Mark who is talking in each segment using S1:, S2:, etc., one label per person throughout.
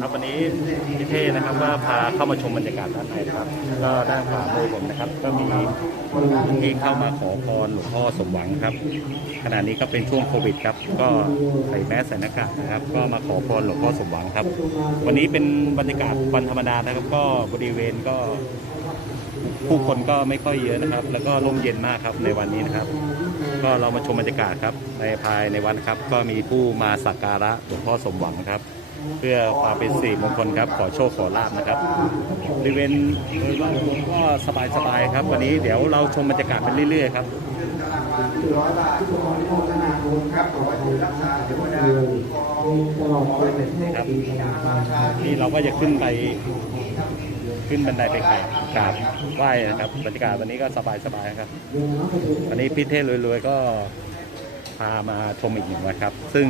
S1: ครับวันนี้พี่เท่นะครับว่าพาเข้ามาชมบรรยากาศด้านในครับ ก็ด้านขวามือผมนะครับ ก็มีผู้ที่เข้ามาขอพรหลวงพ่อสมหวังครับขณะนี้ก็เป็นช่วงโควิดครับ ก็ใส่แมสใส่หน้ากากนะครับ ก็มาขอพรหลวงพ่อสมหวังครับ วันนี้เป็นบรรยากาศวันธรรมดานะครับ ก็บริเวณก็ผู้คนก็ไม่ค่อยเยอะนะครับ แล้วก็ร่มเย็นมากครับในวันนี้นะครับ ก็เรามาชมบรรยากาศครับในภายในวันครับ ก็มีผู้มาสักการะหลวงพ่อสมหวังครับ เพื่อความเป็นสิริมงคลครับ ขอโชคขอลาบนะครับบริเวณโดยรอบรวมก็สบายๆครับ วันนี้เดี๋ยวเราชมบรรยากาศไปเรื่อยๆครับ
S2: ร้อยบาททุกคนโมทนาบุญครับขอให้คุณรักษาเทวดาคุ้มครอง
S3: ตลอดไปเป็นเทพ
S1: ครับ
S3: ปีชาตา
S1: นี่เราก็จะขึ้นไปขึ้นบันไดไปกราบกราบไหว้นะครับบรรยากาศวันนี้ก็สบายๆครับ
S3: เดือนน้ำประตู
S1: วันนี้พี่เทศรวยๆก็พามาชมอีกหนึ่งวัดครับ ซึ่ง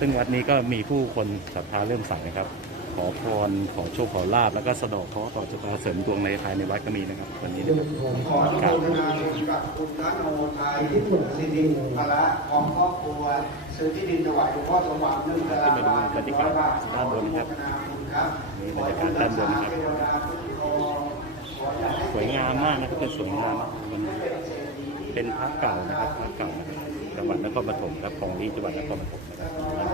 S1: ซึ่งวัดนี้ก็มีผู้คนศรัทธาเริ่มใสนะครับ ขอพรขอโชคขอลาบแล้วก็สะดอกขอต่อชะตาเสริมดวงในภายในวัดก็มีนะครับวันนี้นะครับ
S2: ขออนุโมทนาบุญกับคุณนโนไทยที่ผลสิริภาระของครอบครัวซื้อที่ดินถวายหลวงพ่อสมหวังหนึ่งตารางวาร้อยบาทขออนุโมทนาบุญครับ
S1: นี่บรรยากาศด้านบนนะครับสวยงามมากนะครับเป็นสวยงามมากวันนี้เป็นพระเก่านะครับพระเก่านะครับจังหวัดนครปฐมครับของที่จังหวัดนครปฐมนะครับ